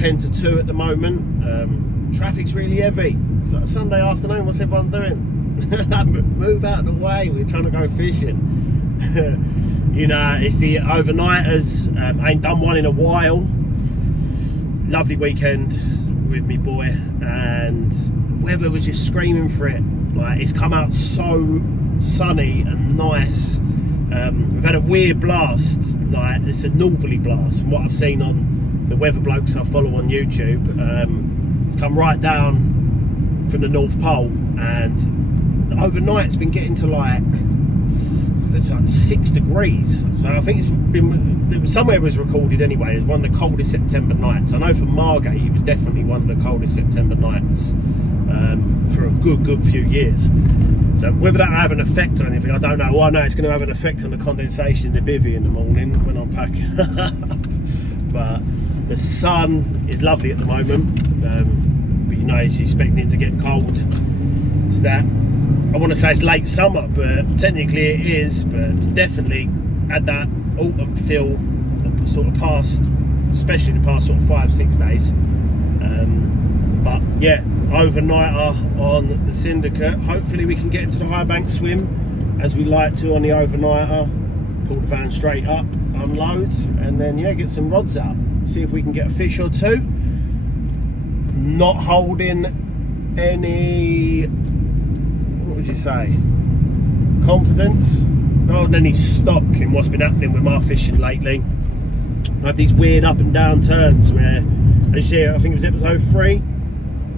10 to 2 at the moment. Traffic's really heavy. It's like a Sunday afternoon. What's everyone doing? Move out of the way. We're trying to go fishing. You know, it's the overnighters. Ain't done one in a while. Lovely weekend with me boy, and the weather was just screaming for it. Like, it's come out so sunny and nice. We've had a weird blast, like it's a northerly blast from what I've seen on the weather blokes I follow on YouTube. It's come right down from the North Pole, and overnight it's been getting to like 6 degrees. So I think it's been, somewhere it was recorded anyway, as one of the coldest September nights. I know for Margate it was definitely one of the coldest September nights for a good few years. So whether that will have an effect on anything, I don't know. Well, I know it's going to have an effect on the condensation in the bivvy in the morning when I'm packing. But the sun is lovely at the moment. But you know, it's expecting it to get cold. It's that, I want to say it's late summer, but technically it is. But it's definitely had that autumn feel sort of past, especially the past sort of 5-6 days. But yeah, overnighter on the Syndicate. Hopefully we can get into the high bank swim as we like to on the overnighter. Pull the van straight up, unload, and then yeah, get some rods out. See if we can get a fish or two. Not holding any, what would you say, confidence, not holding any stock in what's been happening with my fishing lately. I have these weird up and down turns where, as you see, I think it was episode 3,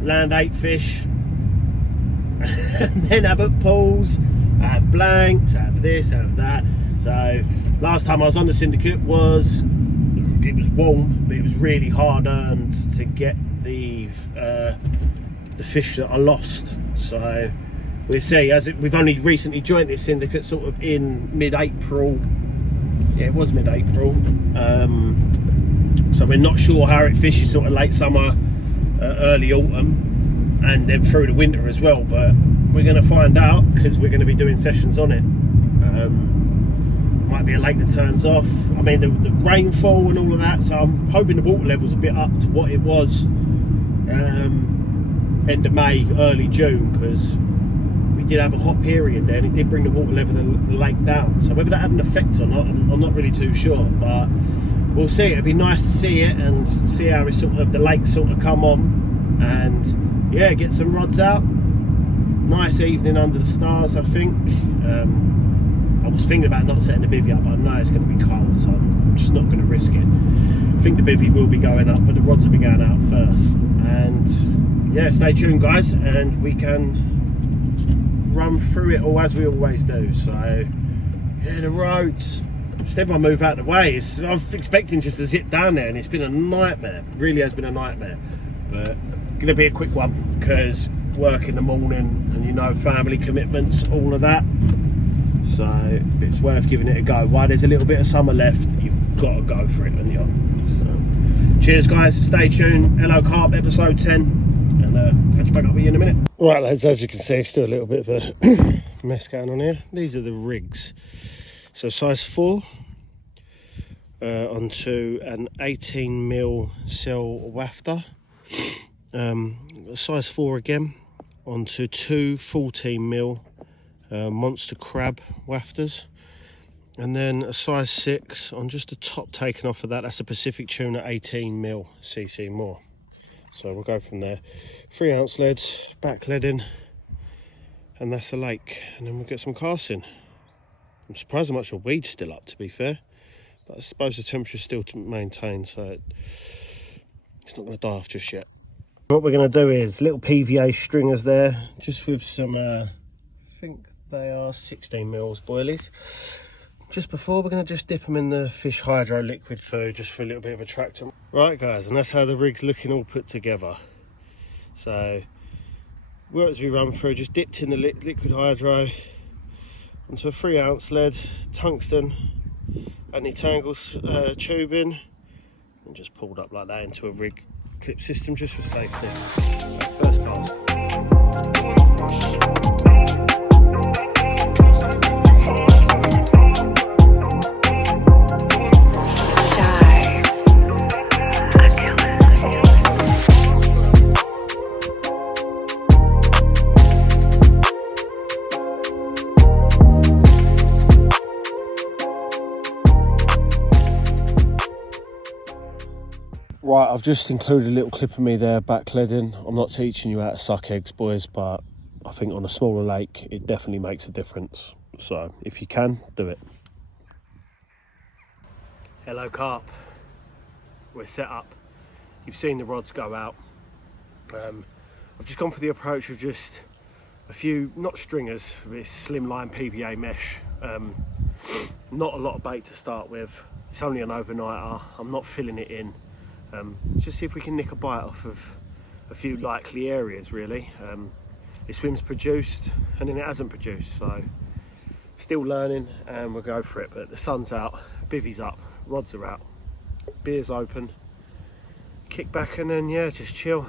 land 8 fish, and then have hook pulls, I have blanks, I have this, I have that. So last time I was on the Syndicate it was warm, but it was really hard earned to get the fish that I lost. So we'll see. We've only recently joined this Syndicate sort of in mid-April. Yeah, it was mid-April. So we're not sure how it fishes sort of late summer, early autumn, and then through the winter as well. But we're going to find out, because we're going to be doing sessions on it. Might be a lake that turns off. I mean, the rainfall and all of that. So I'm hoping the water level's a bit up to what it was end of May, early June, because we did have a hot period there, and it did bring the water level of the lake down. So whether that had an effect or not, I'm not really too sure. But we'll see. It'd be nice to see it and see how it sort of, the lake sort of come on, and yeah, get some rods out. Nice evening under the stars, I think. I was thinking about not setting the bivvy up, but I know it's going to be cold, so I'm just not going to risk it. I think the bivvy will be going up, but the rods will be going out first. And yeah, stay tuned, guys, and we can run through it all as we always do. So yeah, the roads. Instead I move out of the way, I'm expecting just to zip down there, and it's been a nightmare. It really has been a nightmare. But going to be a quick one, because work in the morning, and you know, family commitments, all of that. So it's worth giving it a go. While there's a little bit of summer left, you've got to go for it, haven't you? So cheers, guys. Stay tuned. Hello, Carp, episode 10, and catch back up with you in a minute. Right, lads, as you can see, still a little bit of a mess going on here. These are the rigs. So size 4 onto an 18mm cell wafter. Size 4 again onto 2 14mm monster crab wafters, and then a size 6 on just the top taken off of that. That's a Pacific tuna 18mm cc more. So we'll go from there. 3 ounce leads, back leading, and that's the lake. And then we'll get some casting. I'm surprised how much the weed's still up, to be fair, but I suppose the temperature's still to maintain, so it's not going to die off just yet. What we're going to do is little PVA stringers there, just with some I think they are 16mm boilies. Just before, we're going to just dip them in the fish hydro liquid food, just for a little bit of attractant. Right, guys, and that's how the rig's looking all put together. So as we run through, just dipped in the liquid hydro onto a 3 ounce lead, tungsten anti-tangle tubing, and just pulled up like that into a rig clip system just for safety. First cast. Right, I've just included a little clip of me there back leading. I'm not teaching you how to suck eggs, boys, but I think on a smaller lake it definitely makes a difference. So if you can, do it. Hello Carp, we're set up. You've seen the rods go out. I've just gone for the approach of just a few, not stringers, this slimline PVA mesh. Not a lot of bait to start with. It's only an overnighter. I'm not filling it in. Just see if we can nick a bite off of a few likely areas, really. This swim's produced and then it hasn't produced, so still learning, and we'll go for it. But the sun's out, bivvy's up, rods are out, beer's open, kick back, and then yeah, just chill.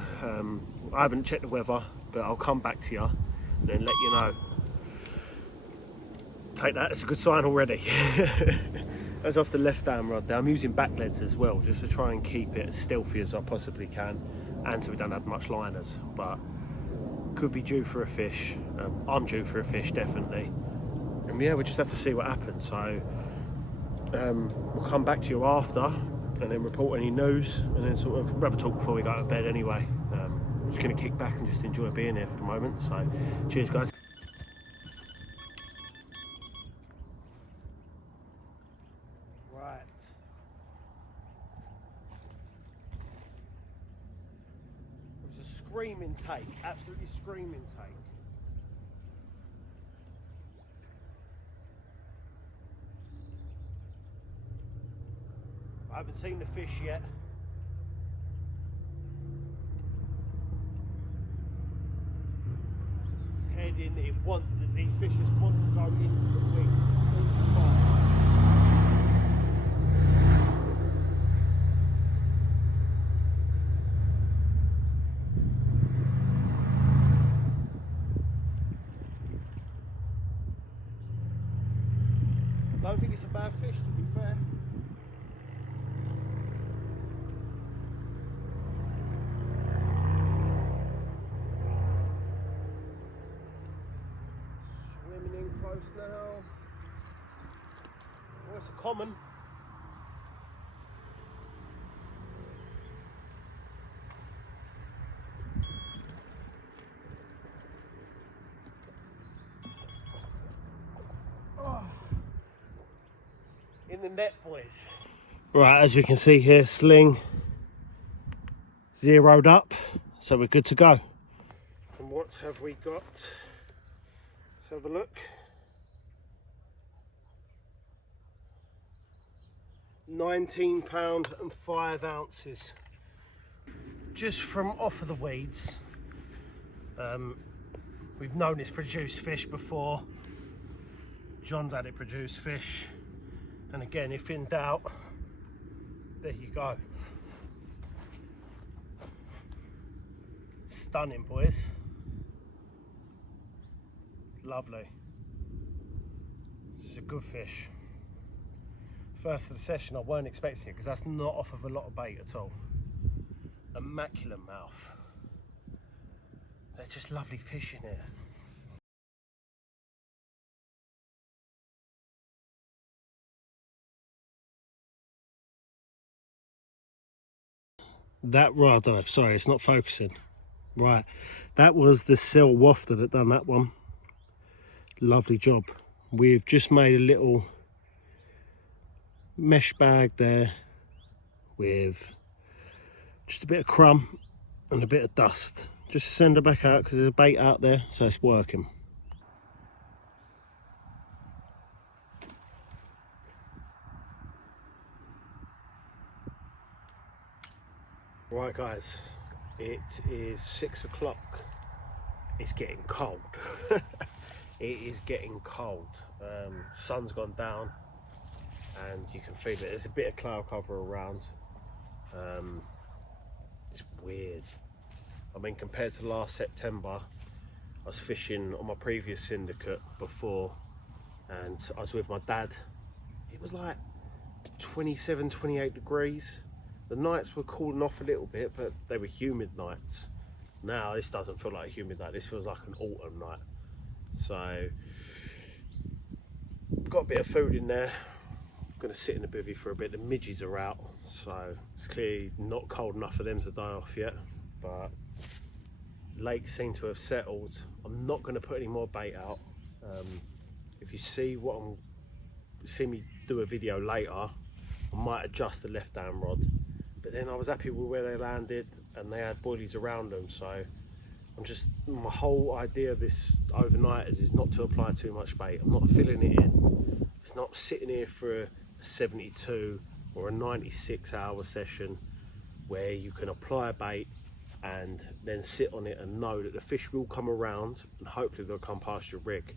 I haven't checked the weather, but I'll come back to you and then let you know. Take that as a good sign already. That's off the left hand rod there. I'm using back leads as well, just to try and keep it as stealthy as I possibly can, and so we don't have much liners. But could be due for a fish. I'm due for a fish, definitely. And yeah, we just have to see what happens. So we'll come back to you after, and then report any news, and then sort of have a talk before we go to bed anyway. I'm just going to kick back and just enjoy being here for the moment. So cheers, guys. Right. It was a screaming take, absolutely screaming take. I haven't seen the fish yet. It's heading, these fish just want to go into the wind all the time. I don't think it's a bad fish, to be fair. Swimming in close now. Oh, it's a common. In the net, boys. Right, as we can see here, sling zeroed up, so we're good to go. And what have we got? Let's have a look. 19 pound and 5 ounces. Just from off of the weeds. We've known it's produced fish before. John's had it produce fish. And again, if in doubt, there you go. Stunning, boys. Lovely. This is a good fish. First of the session, I weren't expecting it because that's not off of a lot of bait at all. Immaculate mouth. They're just lovely fish in here. That rod, oh, sorry, it's not focusing. Right, that was the Cell Wafter that done that one. Lovely job. We've just made a little mesh bag there with just a bit of crumb and a bit of dust. Just to send her back out because there's a bait out there, so it's working. Right guys, it is 6 o'clock. It's getting cold. It is getting cold. Sun's gone down and you can feel it. There's a bit of cloud cover around. It's weird. I mean, compared to last September, I was fishing on my previous Syndicate before, and I was with my dad. It was like 27, 28 degrees. The nights were cooling off a little bit, but they were humid nights. Now this doesn't feel like a humid night, this feels like an autumn night. So, got a bit of food in there, going to sit in the bivvy for a bit. The midges are out, so it's clearly not cold enough for them to die off yet, but lakes seem to have settled. I'm not going to put any more bait out. If you see me do a video later, I might adjust the left hand rod, but then I was happy with where they landed and they had boilies around them, so my whole idea of this overnighters is not to apply too much bait. I'm not filling it in. It's not sitting here for a 72 or a 96 hour session where you can apply bait and then sit on it and know that the fish will come around and hopefully they'll come past your rig.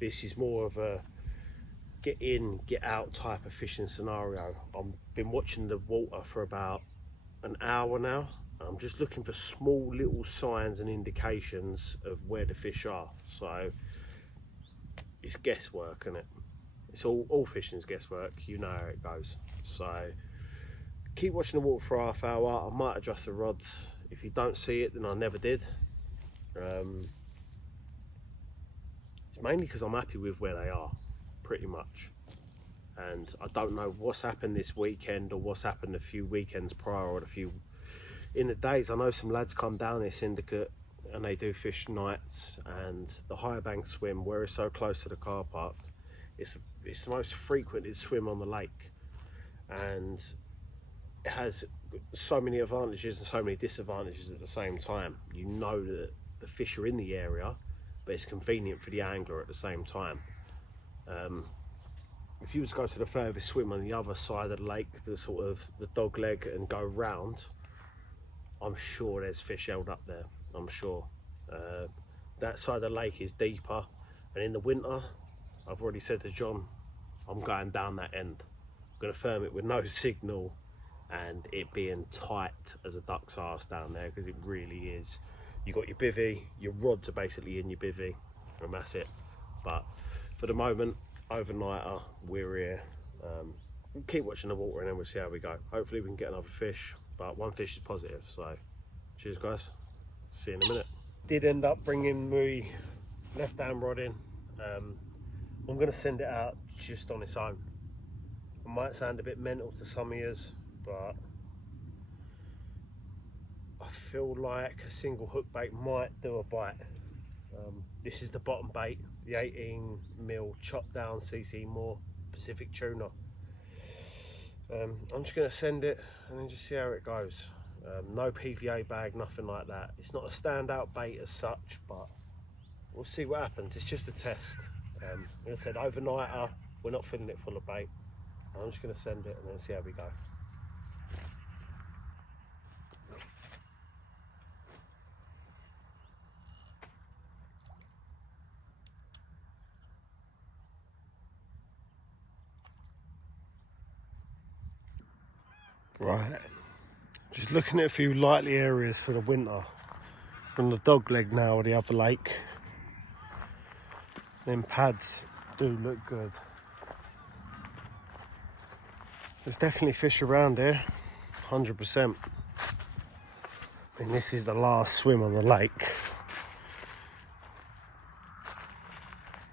This is more of a get in, get out type of fishing scenario. I've been watching the water for about an hour now. I'm just looking for small little signs and indications of where the fish are. So it's guesswork, isn't it? It's all fishing's guesswork. You know how it goes. So keep watching the water for half hour. I might adjust the rods. If you don't see it, then I never did. It's mainly because I'm happy with where they are, pretty much. And I don't know what's happened this weekend or what's happened a few weekends prior or in the days. I know some lads come down here, Syndicate, and they do fish nights, and the higher bank swim, where it's so close to the car park, it's the most frequented swim on the lake, and it has so many advantages and so many disadvantages at the same time. You know that the fish are in the area, but it's convenient for the angler at the same time. If you was to go to the furthest swim on the other side of the lake, the dog leg, and go round, I'm sure there's fish held up there. I'm sure. That side of the lake is deeper, and in the winter, I've already said to John, I'm going down that end. I'm going to firm it with no signal and it being tight as a duck's arse down there, because it really is. You got your bivvy, your rods are basically in your bivvy, and that's it. But for the moment, overnighter, we're here. Keep watching the water and then we'll see how we go. Hopefully we can get another fish, but one fish is positive. So cheers guys, see you in a minute. Did end up bringing my left hand rod in. I'm going to send it out just on its own. It might sound a bit mental to some of yous, but I feel like a single hook bait might do a bite. This is the bottom bait, the 18mm chopped down CC Moore Pacific tuna. I'm just going to send it and then just see how it goes. No PVA bag, nothing like that. It's not a standout bait as such, but we'll see what happens. It's just a test. Like I said, overnighter, we're not filling it full of bait. I'm just going to send it and then see how we go. Right, just looking at a few likely areas for the winter. From the dog leg now or the other lake. Them pads do look good. There's definitely fish around here, 100%. I mean, this is the last swim on the lake.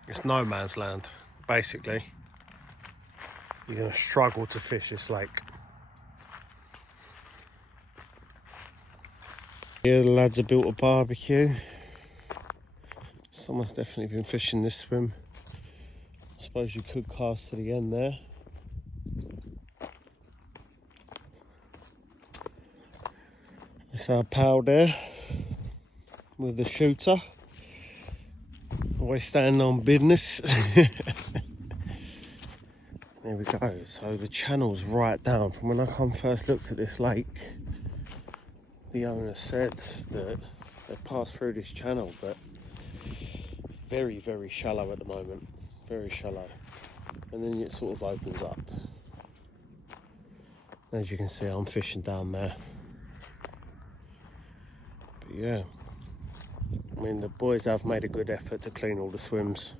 It's no man's land, basically. You're going to struggle to fish this lake. Here the lads have built a barbecue. Someone's definitely been fishing this swim. I suppose you could cast to the end there. That's our pal there with the shooter. Always standing on business. There we go. So the channel's right down. From when I first looked at this lake, the owner said that they passed through this channel, but very, very shallow at the moment. Very shallow. And then it sort of opens up. As you can see, I'm fishing down there. But yeah, I mean, the boys have made a good effort to clean all the swims.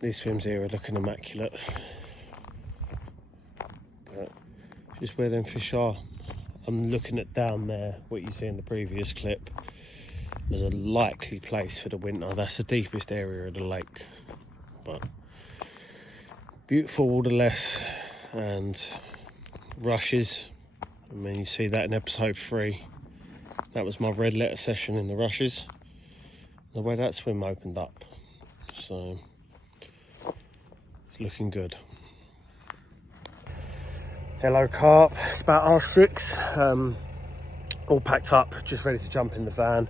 These swims here are looking immaculate. But just where them fish are. I'm looking at down there, what you see in the previous clip. There's a likely place for the winter. That's the deepest area of the lake. But beautiful waterless and rushes. I mean, you see that in episode 3. That was my red letter session in the rushes. The way that swim opened up, so it's looking good. Hello Carp, it's about R6, all packed up, just ready to jump in the van.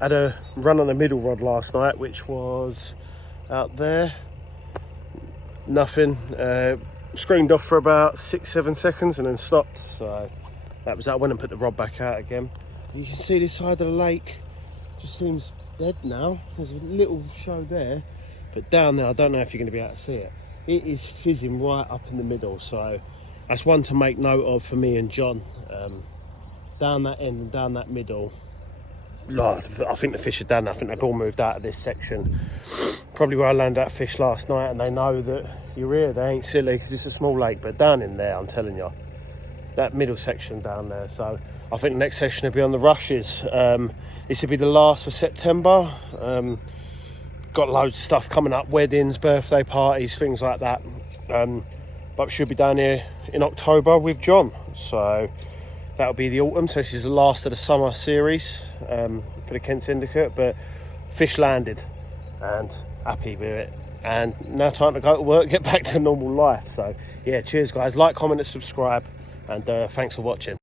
Had a run on the middle rod last night, which was out there, nothing, screamed off for about 6-7 seconds and then stopped, so that was that. I went and put the rod back out again. You can see this side of the lake just seems dead now. There's a little show there, but down there I don't know if you're going to be able to see it. It is fizzing right up in the middle, so that's one to make note of for me and John. Down that end and down that middle, Lord, I think the fish are down there. I think they've all moved out of this section, probably where I landed that fish last night, and they know that you're here. They ain't silly because it's a small lake, but down in there, I'm telling you, that middle section down there. So I think the next session will be on the rushes. This will be the last for September. Got loads of stuff coming up, weddings, birthday parties, things like that. But should be down here in October with John. So that'll be the autumn. So this is the last of the summer series for the Kent Syndicate. But fish landed and happy with it. And now time to go to work, get back to normal life. So yeah, cheers guys. Like, comment and subscribe. And thanks for watching.